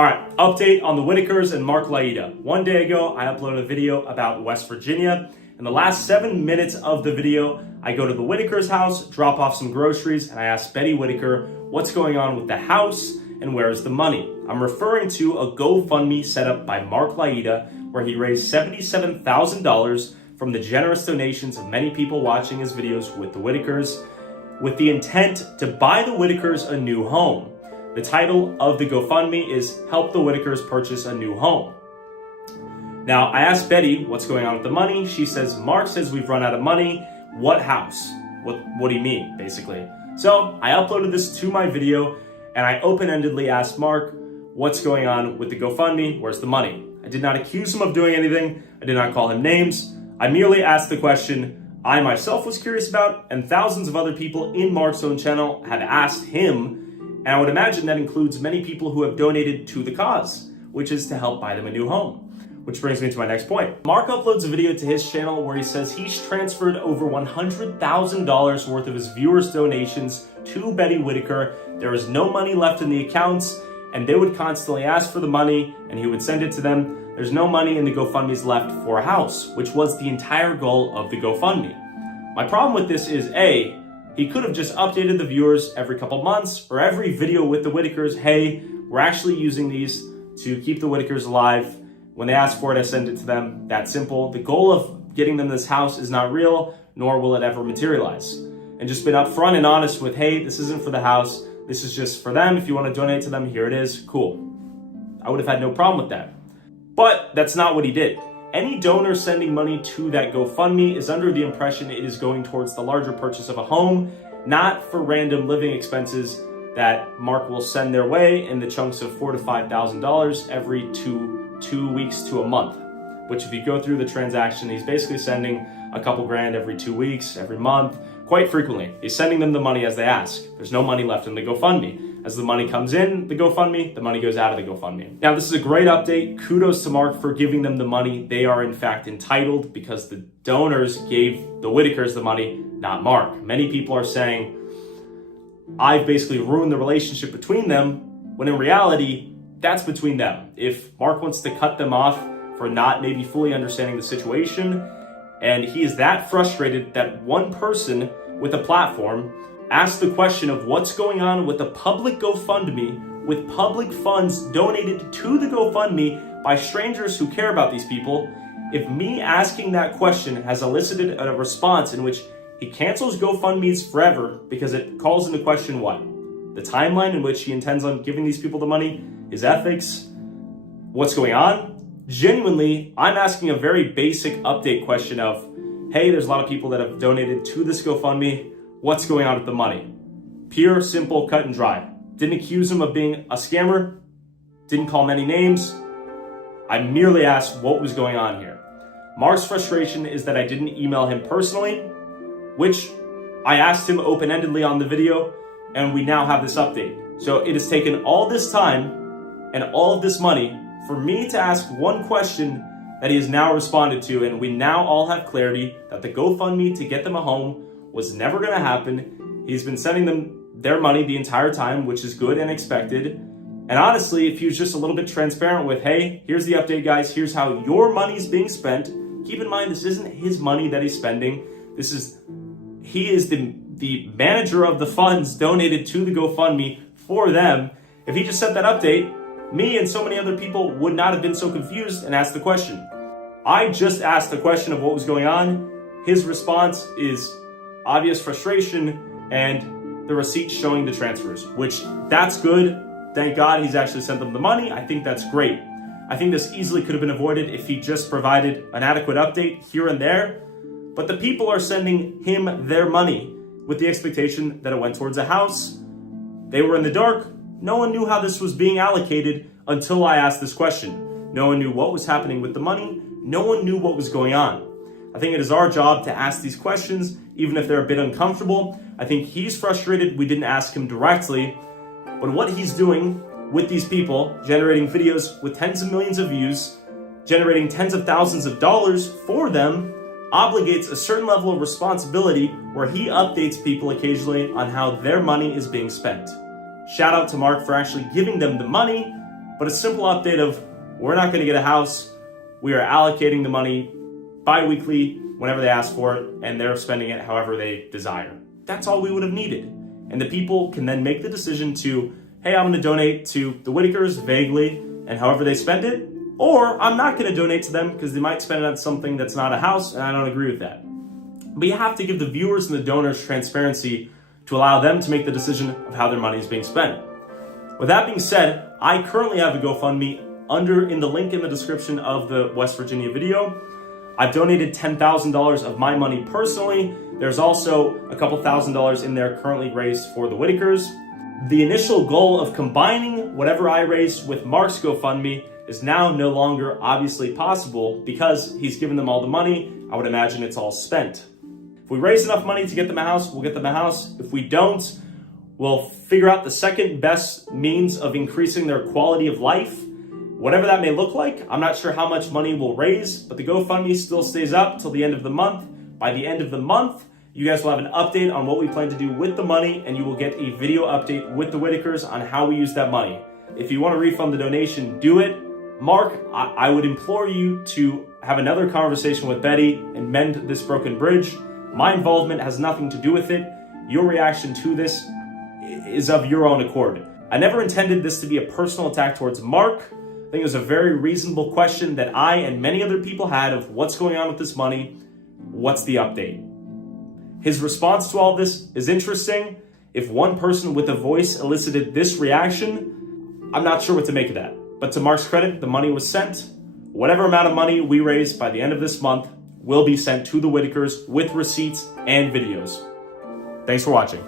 All right, update on the Whittakers and Mark Laita. One day ago, I uploaded a video about West Virginia. In the last 7 minutes of the video, I go to the Whittakers' house, drop off some groceries, and I ask Betty Whittaker what's going on with the house and where's the money. I'm referring to a GoFundMe set up by Mark Laita, where he raised $77,000 from the generous donations of many people watching his videos with the Whittakers, with the intent to buy the Whittakers a new home. The title of the GoFundMe is Help the Whittakers Purchase a New Home. Now, I asked Betty what's going on with the money. She says, Mark says we've run out of money. What house? What do you mean, basically? So I uploaded this to my video and I open-endedly asked Mark, what's going on with the GoFundMe? Where's the money? I did not accuse him of doing anything. I did not call him names. I merely asked the question I myself was curious about, and thousands of other people in Mark's own channel have asked him. And I would imagine that includes many people who have donated to the cause, which is to help buy them a new home. Which brings me to my next point. Mark uploads a video to his channel where he says he's transferred over $100,000 worth of his viewers' donations to Betty Whittaker. There is no money left in the accounts, and they would constantly ask for the money, and he would send it to them. There's no money in the GoFundMes left for a house, which was the entire goal of the GoFundMe. My problem with this is, A, he could have just updated the viewers every couple months or every video with the Whittakers. Hey, we're actually using these to keep the Whittakers alive. When they ask for it, I send it to them. That simple. The goal of getting them this house is not real, nor will it ever materialize. And just been upfront and honest with, hey, this isn't for the house. This is just for them. If you want to donate to them, here it is. Cool. I would have had no problem with that. But that's not what he did. Any donor sending money to that GoFundMe is under the impression it is going towards the larger purchase of a home, not for random living expenses that Mark will send their way in the chunks of $4,000 to $5,000 every two weeks to a month. Which, if you go through the transaction, he's basically sending a couple grand every 2 weeks, every month, quite frequently. He's sending them the money as they ask. There's no money left in the GoFundMe. As the money comes in the GoFundMe, the money goes out of the GoFundMe. Now, this is a great update. Kudos to Mark for giving them the money. They are in fact entitled because the donors gave the Whittakers the money, not Mark. Many people are saying, I've basically ruined the relationship between them, when in reality, that's between them. If Mark wants to cut them off for not maybe fully understanding the situation, and he is that frustrated that one person with a platform asked the question of what's going on with the public GoFundMe with public funds donated to the GoFundMe by strangers who care about these people. If me asking that question has elicited a response in which he cancels GoFundMes forever because it calls into question what? The timeline in which he intends on giving these people the money, his ethics, what's going on? Genuinely, I'm asking a very basic update question of, hey, there's a lot of people that have donated to this GoFundMe. What's going on with the money? Pure, simple, cut and dry. Didn't accuse him of being a scammer. Didn't call many names. I merely asked what was going on here. Mark's frustration is that I didn't email him personally, which I asked him open-endedly on the video, and we now have this update. So it has taken all this time and all of this money for me to ask one question that he has now responded to, and we now all have clarity that the GoFundMe to get them a home was never going to happen. He's been sending them their money the entire time, which is good and expected. And honestly, if he was just a little bit transparent with, hey, here's the update, guys. Here's how your money's being spent. Keep in mind, this isn't his money that he's spending. He is the manager of the funds donated to the GoFundMe for them. If he just sent that update, me and so many other people would not have been so confused and asked the question. I just asked the question of what was going on. His response is obvious frustration and the receipt showing the transfers, which that's good. Thank God he's actually sent them the money. I think that's great. I think this easily could have been avoided if he just provided an adequate update here and there. But the people are sending him their money with the expectation that it went towards a house. They were in the dark. No one knew how this was being allocated until I asked this question. No one knew what was happening with the money. No one knew what was going on. I think it is our job to ask these questions, even if they're a bit uncomfortable. I think he's frustrated we didn't ask him directly, but what he's doing with these people, generating videos with tens of millions of views, generating tens of thousands of dollars for them, obligates a certain level of responsibility where he updates people occasionally on how their money is being spent. Shout out to Mark for actually giving them the money, but a simple update of we're not going to get a house. We are allocating the money bi-weekly whenever they ask for it, and they're spending it however they desire. That's all we would have needed. And the people can then make the decision to, hey, I'm going to donate to the Whittakers vaguely, and however they spend it, or I'm not going to donate to them because they might spend it on something that's not a house, and I don't agree with that. But you have to give the viewers and the donors transparency to allow them to make the decision of how their money is being spent. With that being said, I currently have a GoFundMe in the link in the description of the West Virginia video. I've donated $10,000 of my money personally. There's also a couple $1,000s in there currently raised for the Whittakers. The initial goal of combining whatever I raised with Mark's GoFundMe is now no longer obviously possible because he's given them all the money. I would imagine it's all spent. If we raise enough money to get them a house, we'll get them a house. If we don't, we'll figure out the second best means of increasing their quality of life. Whatever that may look like, I'm not sure how much money we'll raise, but the GoFundMe still stays up till the end of the month. By the end of the month, you guys will have an update on what we plan to do with the money, and you will get a video update with the Whittakers on how we use that money. If you want to refund the donation, do it. Mark, I would implore you to have another conversation with Betty and mend this broken bridge. My involvement has nothing to do with it. Your reaction to this is of your own accord. I never intended this to be a personal attack towards Mark. I think it was a very reasonable question that I and many other people had of what's going on with this money, what's the update? His response to all this is interesting. If one person with a voice elicited this reaction, I'm not sure what to make of that. But to Mark's credit, the money was sent. Whatever amount of money we raise by the end of this month will be sent to the Whittakers with receipts and videos. Thanks for watching.